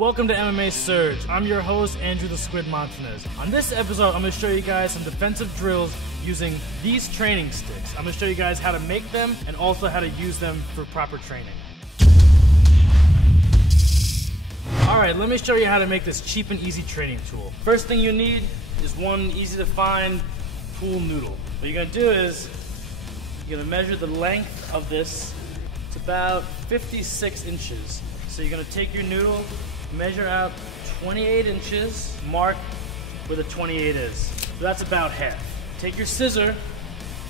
Welcome to MMA Surge. I'm your host, Andrew the Squid Montañez. On this episode, I'm going to show you guys some defensive drills using these training sticks. I'm going to show you guys how to make them and also how to use them for proper training. Alright, let me show you how to make this cheap and easy training tool. First thing you need is one easy to find pool noodle. What you're going to do is you're going to measure the length of this. It's about 56 inches. So you're going to take your noodle, measure out 28 inches, mark where the 28 is. So that's about half. Take your scissor,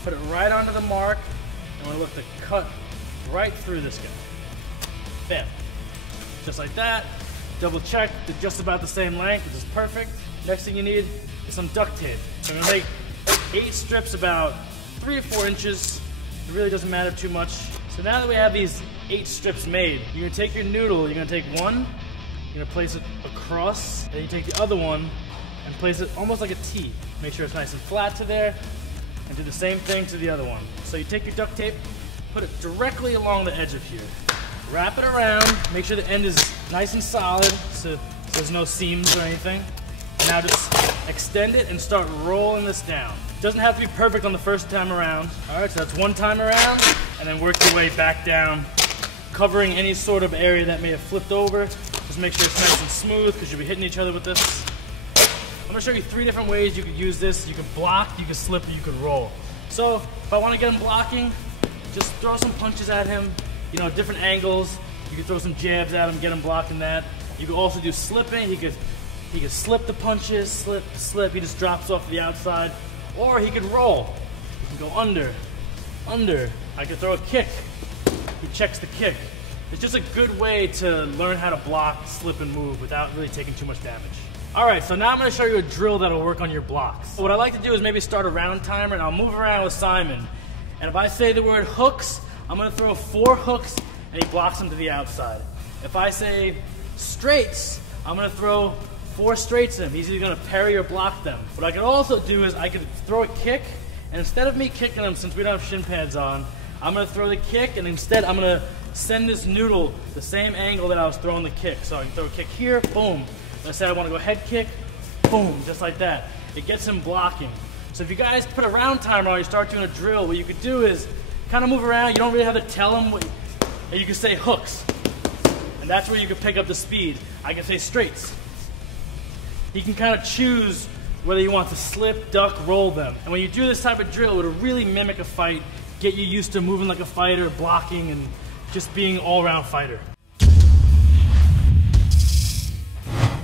put it right onto the mark, and we're going to look to cut right through this guy. Bam. Just like that. Double check, they're just about the same length, which is perfect. Next thing you need is some duct tape. So I'm going to make 8 strips about 3 or 4 inches. It really doesn't matter too much. So now that we have these 8 strips made, you're going to take your noodle, you're going to take one, you're going to place it across, then you take the other one and place it almost like a T. Make sure it's nice and flat to there, and do the same thing to the other one. So you take your duct tape, put it directly along the edge of here. Wrap it around, make sure the end is nice and solid so there's no seams or anything. Now just extend it and start rolling this down. It doesn't have to be perfect on the first time around. Alright, so that's one time around, and then work your way back down, covering any sort of area that may have flipped over. Just make sure it's nice and smooth because you'll be hitting each other with this. I'm going to show you 3 different ways you could use this. You can block, you can slip, or you can roll. So if I want to get him blocking, just throw some punches at him, different angles. You can throw some jabs at him, get him blocking that. You can also do slipping. He could slip the punches, slip. He just drops off the outside. Or he could roll. He can go under. I could throw a kick. He checks the kick. It's just a good way to learn how to block, slip, and move without really taking too much damage. Alright, so now I'm going to show you a drill that'll work on your blocks. What I like to do is maybe start a round timer, and I'll move around with Simon. And if I say the word hooks, I'm going to throw 4 hooks, and he blocks them to the outside. If I say straights, I'm going to throw 4 straights at him. He's either going to parry or block them. What I could also do is I could throw a kick, and instead of me kicking him, since we don't have shin pads on, I'm going to throw the kick, and instead I'm going to send this noodle the same angle that I was throwing the kick. So I can throw a kick here, boom. Let's say I want to go head kick, boom, just like that. It gets him blocking. So if you guys put a round timer on, you start doing a drill, what you could do is kind of move around. You don't really have to tell him and you can say hooks. And that's where you can pick up the speed. I can say straights. He can kind of choose whether you want to slip, duck, roll them. And when you do this type of drill, it'll really mimic a fight, get you used to moving like a fighter, blocking, and just being an all-around fighter.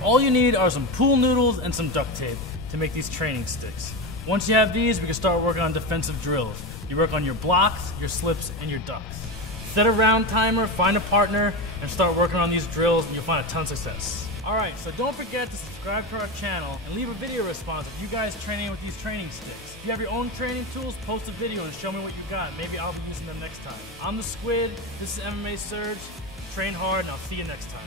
All you need are some pool noodles and some duct tape to make these training sticks. Once you have these, we can start working on defensive drills. You work on your blocks, your slips, and your ducks. Set a round timer, find a partner, and start working on these drills, and you'll find a ton of success. Alright, so don't forget to subscribe to our channel and leave a video response if you guys training with these training sticks. If you have your own training tools, post a video and show me what you got. Maybe I'll be using them next time. I'm the Squid, this is MMA Surge. Train hard, and I'll see you next time.